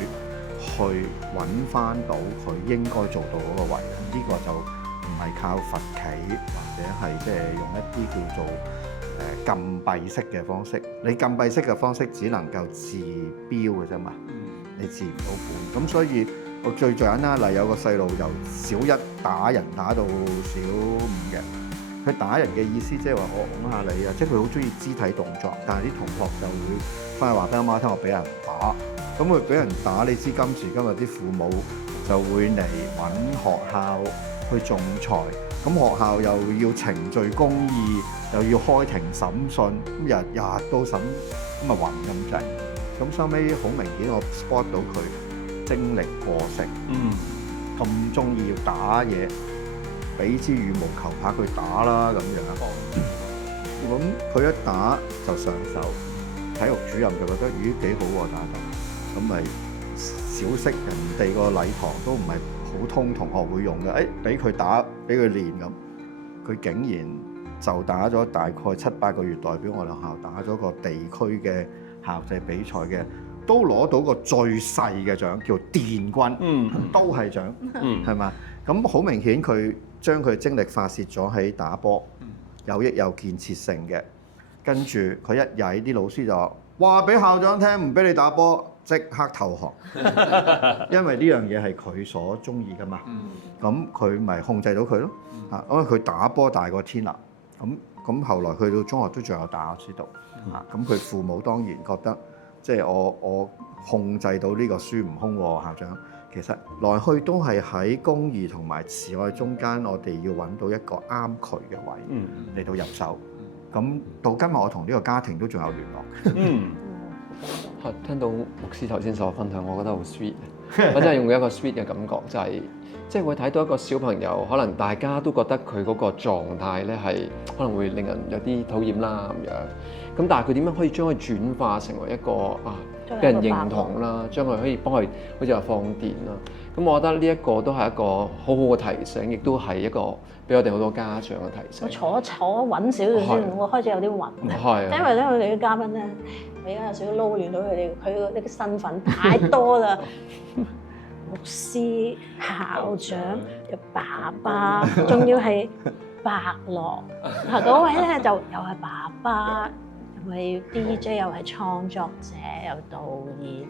去揾翻到佢應該做到嗰個位？呢個就唔係靠罰企，或者係即係用一啲叫做禁閉式嘅方式。你禁閉式嘅方式只能夠治標嘅啫嘛，你治唔到本。咁所以我最簡單例，有個細路由小一打人打到小五嘅。佢打人嘅意思即係話我拱下你啊，即係佢好中意肢體動作，但係啲同學就會翻去話俾阿媽聽我俾人打。咁佢俾人打，你知今時今日啲父母就會嚟揾學校去仲裁，咁學校又要程序公義，又要開庭審訊，咁日日都審，咁咪暈咁滯。咁收尾好明顯，我 spot 到佢精力過剩，咁中意要打嘢。俾支羽毛球拍佢打啦咁樣，咁佢一打就上手，體育主任就覺得咦幾好喎打得，咁咪小息人哋個禮堂都唔係普通同學會用嘅，俾佢打俾佢練咁，佢竟然就打咗大概7-8個月代表我哋學校打咗個地區嘅校際比賽嘅，都攞到個最細嘅獎叫殿軍，都係獎，係嘛？咁好明顯佢將佢精力發泄咗喺打波，有益有建設性嘅。跟住佢一曳，啲老師就話俾校長聽，唔俾你打波，即刻投降。因為呢樣嘢係佢所中意噶嘛。咁佢咪控制到佢咯。因為佢打波大過天啦。咁後來去到中學都仲有打，我知道。咁佢父母當然覺得，即係我控制到呢個孫悟空喎，校長。其實來去都係喺公義同埋慈愛中間，我哋要揾到一個啱佢嘅位嚟到入手。咁到今日我同呢個家庭都仲有聯絡。聽到牧師頭先所分享，我覺得好 sweet。我真係用一個 sweet 嘅感覺，就係即係會睇到一個小朋友，可能大家都覺得佢嗰個狀態咧係可能會令人有啲討厭啦咁樣。咁但係佢點樣可以將佢轉化成為一個俾人認同啦，將佢可以幫佢好似話放電啦。咁我覺得呢一個都係一個好好嘅提醒，亦都係一個俾我哋好多家長嘅提醒。我坐穩少少先，我開始有啲暈。因為咧我哋啲嘉賓咧，我而家有少少撈亂到佢哋，佢呢個身份太多啦。牧師、校長、爸爸，仲要係伯樂。嗰位咧就又係爸爸。又係 DJ， 又係創作者，又導演，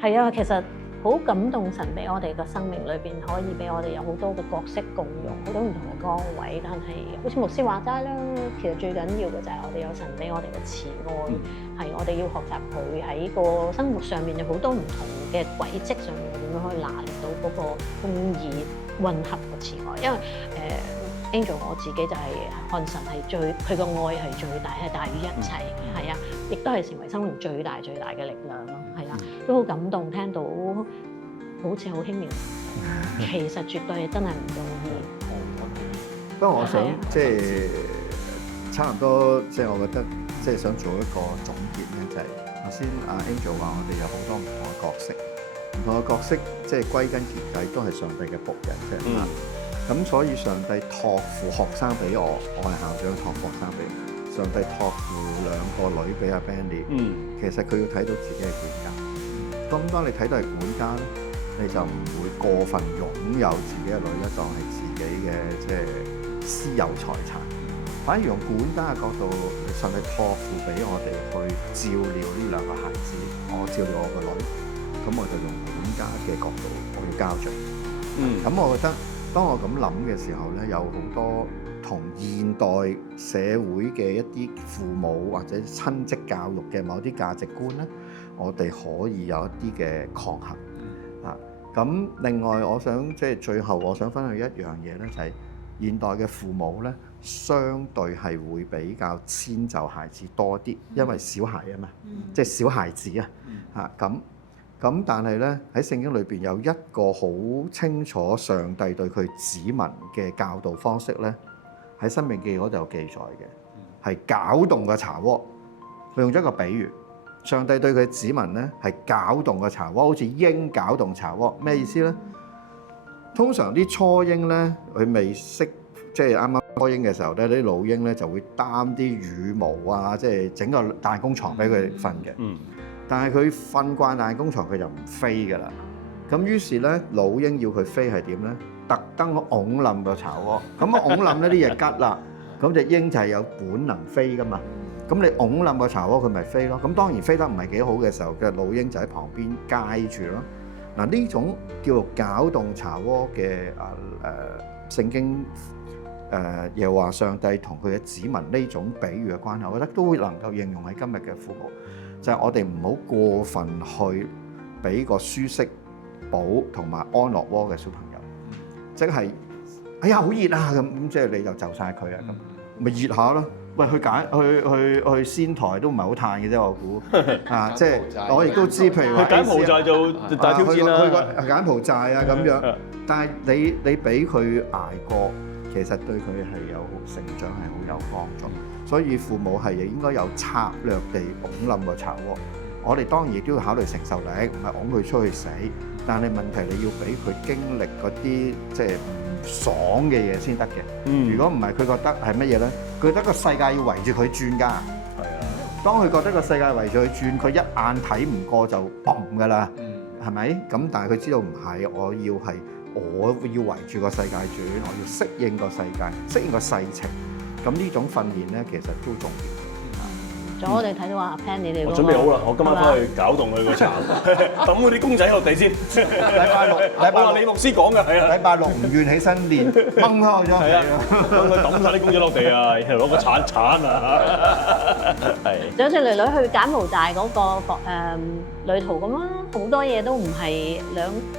係啊！其實好感動神俾我哋嘅生命裏邊，可以俾我哋有好多嘅角色共用，好多唔同嘅崗位。但係好似牧師話齋啦，其實最緊要嘅就係我哋有神俾我哋嘅慈愛，係我哋要學習佢喺個生活上面有好多唔同嘅軌跡上面點樣可以拿捏到嗰個公義混合嘅慈愛。因為Angel 我自己就係看神係佢個愛係最大，係大於一切，係啊，亦都係成為生命最大嘅力量咯，係啊，都好感動，聽到好似好輕描，其實絕對真係唔容易。不過我想即係差唔多，即係我覺得即係想做一個總結咧，就係頭先阿 Angel 話我哋有好多唔同嘅角色，唔同嘅角色即係歸根結底都係上帝嘅僕人啫。咁所以上帝託付學生俾我係校長託付學生俾我，上帝託付2個女俾阿 Benny。其實佢要睇到自己係管家。咁當你睇到係管家咧，你就唔會過分擁有自己嘅女咧，當係自己嘅即係私有財產。反而用管家嘅角度，上帝託付俾我哋去照料呢2個孩子，我照料我個女，咁我就用管家嘅角度，我要交賬。咁我覺得。當我咁諗嘅時候咧，有好多同現代社會嘅一啲父母或者親職教育嘅某啲價值觀咧，我哋可以有一啲嘅抗衡啊。咁另外，我想即係最後我想分享一樣嘢咧，就係現代嘅父母咧，相對係會比較遷就孩子多啲，因為小孩啊嘛，即係小孩子啊咁但係咧喺聖經裏邊有一個好清楚上帝對佢子民嘅教導方式咧，喺申命記嗰度有記載嘅，係攪動個茶鍋。佢用咗一個比喻，上帝對佢子民咧係攪動個茶鍋，好似鷹攪動茶鍋。咩意思咧？通常啲初鷹咧，佢未識即係啱啱初鷹嘅時候咧，啲老鷹咧就會擔啲羽毛啊，即係整個彈弓床俾佢瞓嘅。但係佢瞓慣彈弓床，佢就唔飛㗎啦。咁於是咧，老鷹要佢飛係點咧？特登拱冧個茶鍋。咁拱冧呢啲嘢吉啦。咁隻鷹就係有本能飛㗎嘛。咁你拱冧個茶鍋，佢咪飛咯。咁當然飛得唔係幾好嘅時候，嘅老鷹就喺旁邊街住咯。嗱，呢種叫做攪動茶鍋嘅聖經又話上帝同佢嘅子民呢種比喻嘅關係，我覺得都能夠應用喺今日嘅父母。就係我哋唔好過分去俾個舒適堡同埋安樂窩嘅小朋友，即係哎呀好熱啊咁，即係你就就晒佢啊咁，咪熱下咯。喂，去仙台都唔係好嘆嘅啫，我估啊，即係我亦都知，譬如話去柬埔寨做大挑戰啦，去個柬埔寨啊咁樣。但係你俾佢捱過，其實對佢係有成長係好有幫助。所以父母係應該有策略地拱冧個茶鍋。我哋當然亦都要考慮承受力，唔係拱佢出去死。但係問題你要俾佢經歷嗰啲即係唔爽嘅嘢先得嘅。如果唔係，佢覺得係乜嘢咧？佢覺得個世界要圍住佢轉㗎。係啊。當佢覺得個世界圍住佢轉，佢一眼睇唔過就嘣㗎啦。係咪？咁但係佢知道唔係，我要圍住個世界轉，我要適應個世界，適應個世情。咁呢種訓練咧，其實都重要。仲我哋睇到阿 Pan 你哋我準備好啦，我今晚翻去攪動佢個茶，抌嗰啲公仔落地先。禮拜六我話李牧師講嘅，係啊。禮拜六唔願起身練，掹開咗。係啊，幫佢抌晒啲公仔落地啊，攞個鏟啊。係。就好似女女去柬埔寨嗰個旅途咁啦，好多嘢都唔係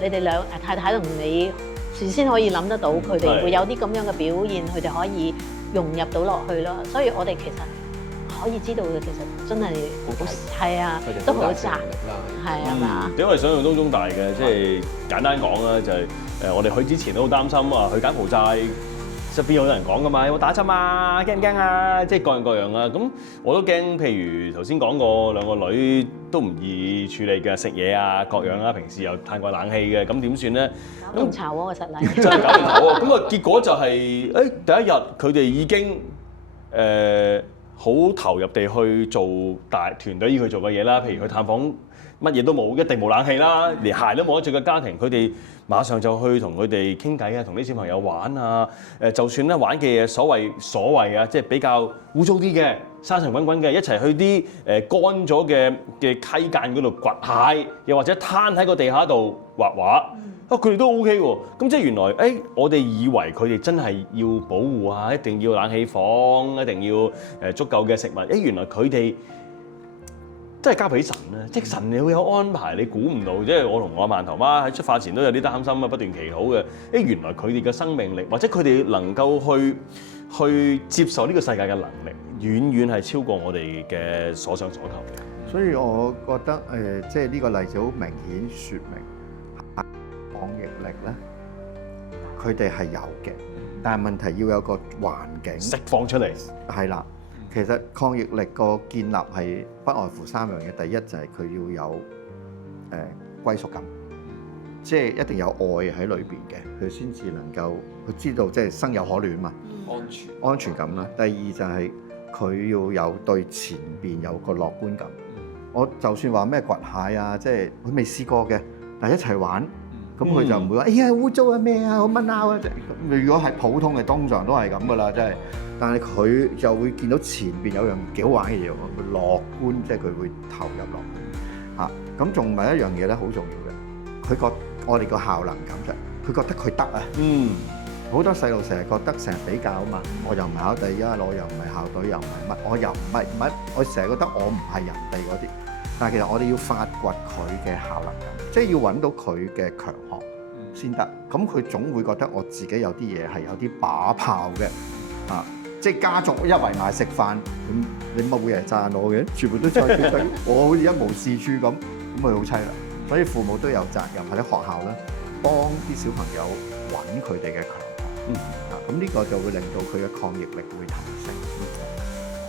你哋兩太太同你事先可以諗得到，佢哋會有啲咁樣嘅表現，佢哋可以融入到落去咯。所以我哋其實可以知道嘅，其實真係係啊，都好賺，係啊嘛。因為想象中大嘅，即係簡單講啦，就係我哋去之前都好擔心啊，去柬埔寨側邊有人講噶嘛，有冇打針啊？驚唔驚啊？即係各樣各樣啊。咁我都驚，譬如頭先講過兩個女都唔易處理嘅，食嘢啊各樣啊，平時又嘆過冷氣嘅，咁點算咧？攪動茶鍋嘅實例。真係搞唔好啊！咁啊，結果就係第一日佢哋已經好投入地去做大團隊要佢做嘅嘢啦，譬如去探訪乜嘢都冇，一定冇冷氣啦，連鞋都冇得着嘅家庭，佢哋馬上就去同佢哋傾偈啊，同啲小朋友玩啊，就算咧玩嘅嘢所謂啊，即係比較污糟啲嘅、沙塵滾滾嘅，一齊去啲乾咗嘅溪澗嗰度掘蟹，又或者攤喺個地下度畫畫。佢哋都 OK 喎，咁即係原來我哋以為佢哋真係要保護啊，一定要冷氣房，一定要足夠嘅食物，原來佢哋真係交俾神啦，即係神你會有安排，你估唔到，即係我同我饅頭媽喺出發前都有啲擔心啊，不斷祈禱嘅，原來佢哋嘅生命力或者佢哋能夠去接受呢個世界嘅能力，遠遠係超過我哋嘅所想所求。所以我覺得即係呢個例子好明顯説明。抗疫力咧，佢哋係有嘅，但係問題要有個環境釋放出嚟。係啦，其實抗疫力個建立係不外乎三樣嘢，第一就係佢要有歸屬感，即係一定有愛喺裏邊嘅，佢先至能夠佢知道即係生有可戀嘛，安全感啦。第二就係佢要有對前邊有個樂觀感。我就算話咩掘蟹啊，即係佢未試過嘅，但係一齊玩。咁佢就唔會話，哎呀污糟啊咩啊好乜鬧啊！咁如果係普通嘅，通常都係咁噶啦，真係。但係佢就會見到前邊有樣幾好玩嘅嘢，佢樂觀，即係佢會投入落去嚇。咁仲咪一樣嘢咧，好重要嘅。佢覺我哋個效能感就，佢覺得佢得啊。好多細路成日覺得成日比較啊嘛，我又唔係考第一，我又唔係校隊，又唔係乜，我又唔係乜，我成日覺得我唔係人哋嗰啲。但係其實我哋要發掘佢嘅效能感，即係要揾到佢嘅強項先得。咁佢總會覺得我自己有啲嘢係有啲把炮嘅，啊！即係家族一圍埋食飯，咁你乜會係讚我嘅？全部都讚佢，我好似一無是處咁，咁咪好凄啦。所以父母都有責任，或者學校咧，幫啲小朋友揾佢哋嘅強項。咁呢個就會令到佢嘅抗逆力會提升。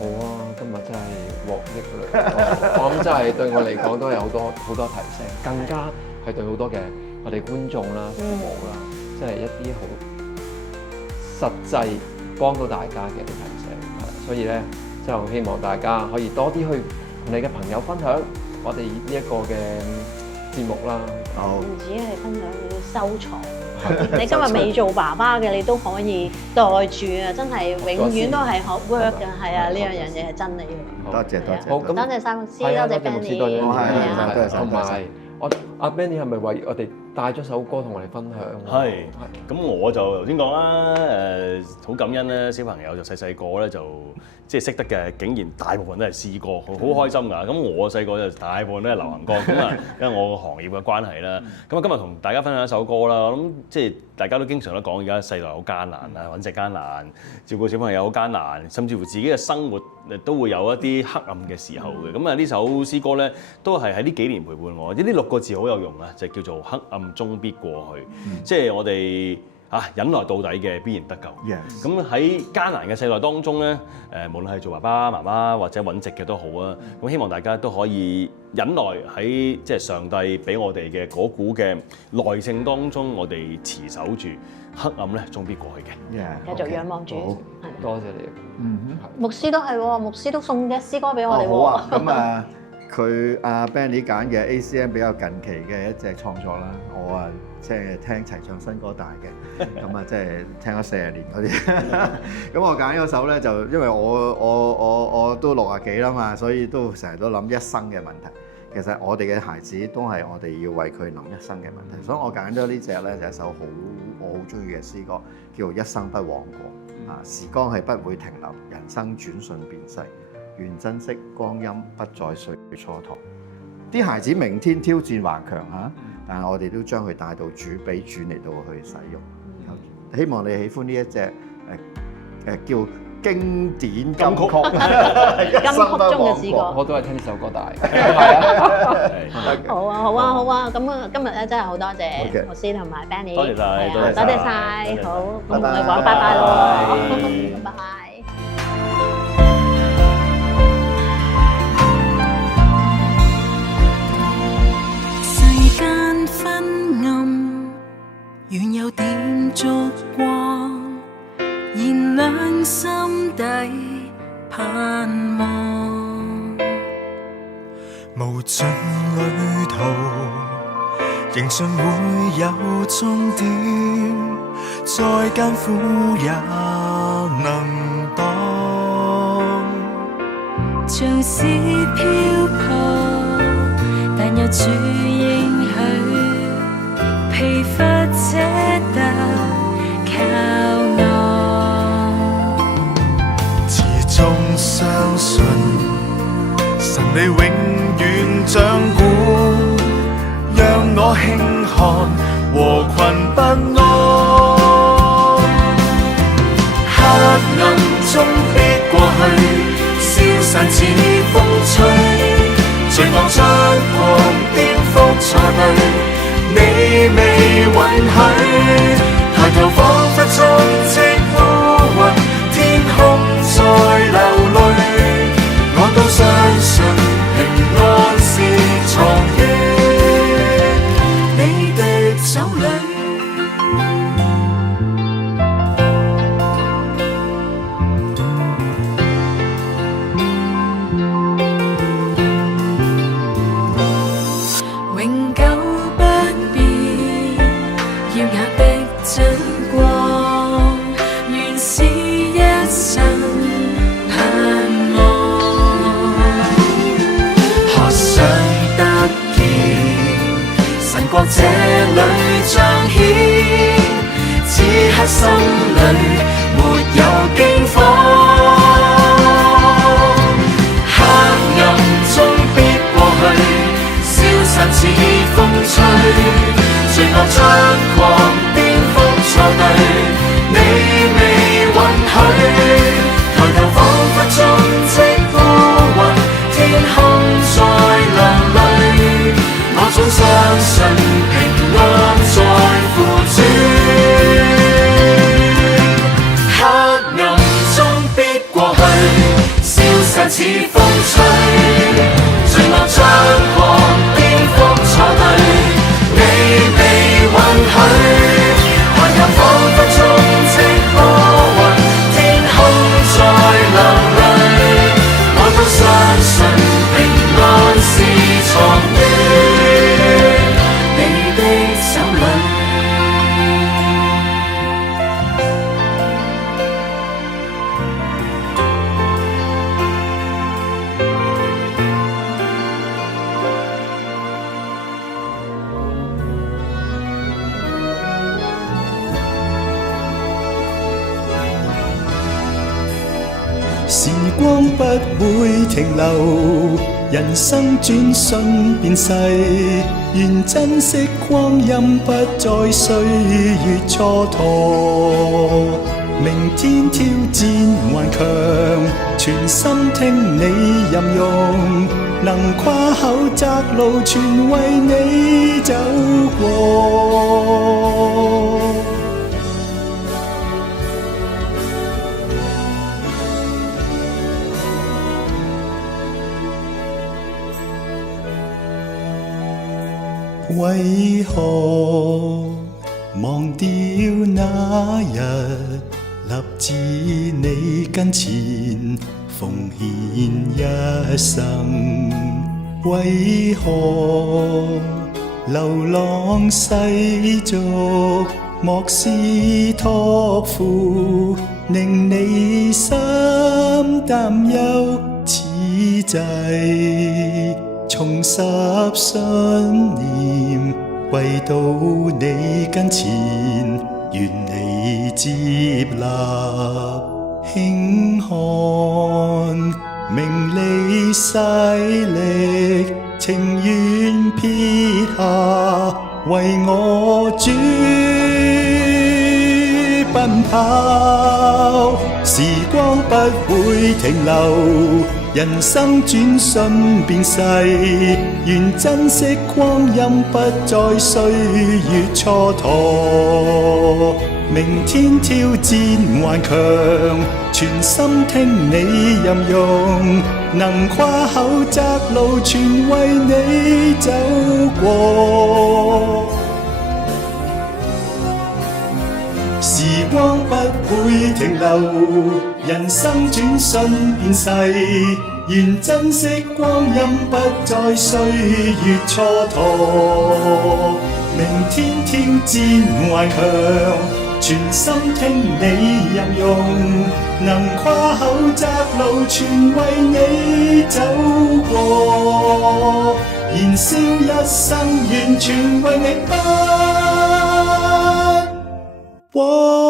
好啊，今日真係獲益良多，我諗真係對我嚟講都係好多提醒，更加係對好多嘅我哋觀眾啦、父母啦，即係一啲好實際幫到大家嘅一啲提醒。所以咧，就希望大家可以多啲去同你嘅朋友分享我哋呢一個嘅節目啦。唔止係分享，要收藏。你今日未做爸爸嘅，你都可以袋住啊！真係永遠都係學 work 㗎，係啊！呢樣嘢係真理㗎。多謝多謝。好，咁多謝晒牧師，多謝 Benny。多謝，多謝。同埋阿 Benny 係咪為我哋帶咗首歌同我哋分享？係。咁我就頭先講啦，好感恩咧，小朋友就細個咧就即係識得嘅，竟然大部分都係詩歌，好開心㗎。咁我細個就大部分都係流行歌，咁啊，因為我個行業嘅關係啦。咁啊，今日同大家分享一首歌啦。我諗即係大家都經常都講，而家世代好艱難啊，揾食艱難，照顧小朋友好艱難，甚至乎自己嘅生活都會有一啲黑暗嘅時候嘅。咁啊，呢首詩歌咧都係喺呢幾年陪伴我。呢6個字好有用啊，就叫做黑暗終必過去。即係我哋忍耐到底嘅必然得救。咁喺艱難嘅世代當中咧，無論係做爸爸媽媽或者揾食嘅都好啊。咁希望大家都可以忍耐喺即係上帝俾我哋嘅嗰股嘅耐性當中，我哋持守住黑暗咧，終必過去嘅。繼續仰望主。多謝你。牧師都係喎，牧師都送嘅詩歌俾我哋喎。好啊，咁啊，佢阿 Benny 揀嘅 ACM 比較近期嘅一隻創作啦，我啊即係聽齊唱新歌大嘅，咁啊即係聽咗40年嗰啲。咁我揀嗰首咧就因為我都60幾啦嘛，所以都成日都諗一生嘅問題。其實我哋嘅孩子都係我哋要為佢諗一生嘅問題，所以我揀咗呢隻咧就係一首我好中意嘅詩歌，叫做《一生不枉過》。時光係不會停留，人生轉瞬便逝，願珍惜光陰，不再歲月蹉跎。啲孩子明天挑戰頑強嚇，但係我哋都將佢帶到主俾主嚟到去使用。希望你喜歡呢一隻叫經典金曲，金曲中嘅詩歌，我都係聽呢首歌大。好啊，咁今日咧真係好多謝牧師同埋 Benny，多謝晒，多謝晒，好，咁同你講拜拜咯，拜拜。世間昏暗，願有點燭光，燃亮心底盼望。無盡旅途，仍信會有終點，再艱苦也能當。像是漂泊，但有主應許，疲乏者得靠岸。始終相信神你永遠掌管，讓我輕看和困不安。黑暗終必過去，消散似風吹，罪惡將狂顛覆錯對，你未允許。抬頭彷彿充斥烏雲，天空在流淚，我都相信平安是藏於你的手裏。永久不變，耀眼的真光，原是一生盼望。何想得見神國這裏彰顯，此刻心裏沒有驚慌。黑暗終必過去，消散似風吹，罪惡將狂顛覆錯對，你未允許。抬頭彷彿充斥烏雲，天空在流淚，我總相信平安在乎主。黑暗終必過去，消散似風吹，罪惡將狂顛覆錯對，你未允許。抬頭彷彿充斥烏雲，天空在流淚，我都相信平安是藏於你的手裏。時光不會停留，人生轉瞬便逝，願珍惜光陰，不再歲月蹉跎。明天挑戰頑強，全心聽你任用，能跨口窄路，全為你走過。為何忘掉那日立志你跟前奉獻一生？為何流浪世俗莫視託付，令你心擔憂此際？重拾信念，歸到你跟前，願你接納。輕看名利勢力，情願撇下，為我主奔跑。時光不會停留，人生轉瞬便逝，願珍惜光陰，不再歲月蹉跎。明天挑戰頑強，全心聽你任用，能跨口窄路，全為你走過。時光不會停留，人生轉瞬變逝，願珍惜光陰，不再歲月蹉跎。明天挑戰頑強，全心聽你任用，能跨口窄路，全為你走過。燃燒一生，完全為你不枉。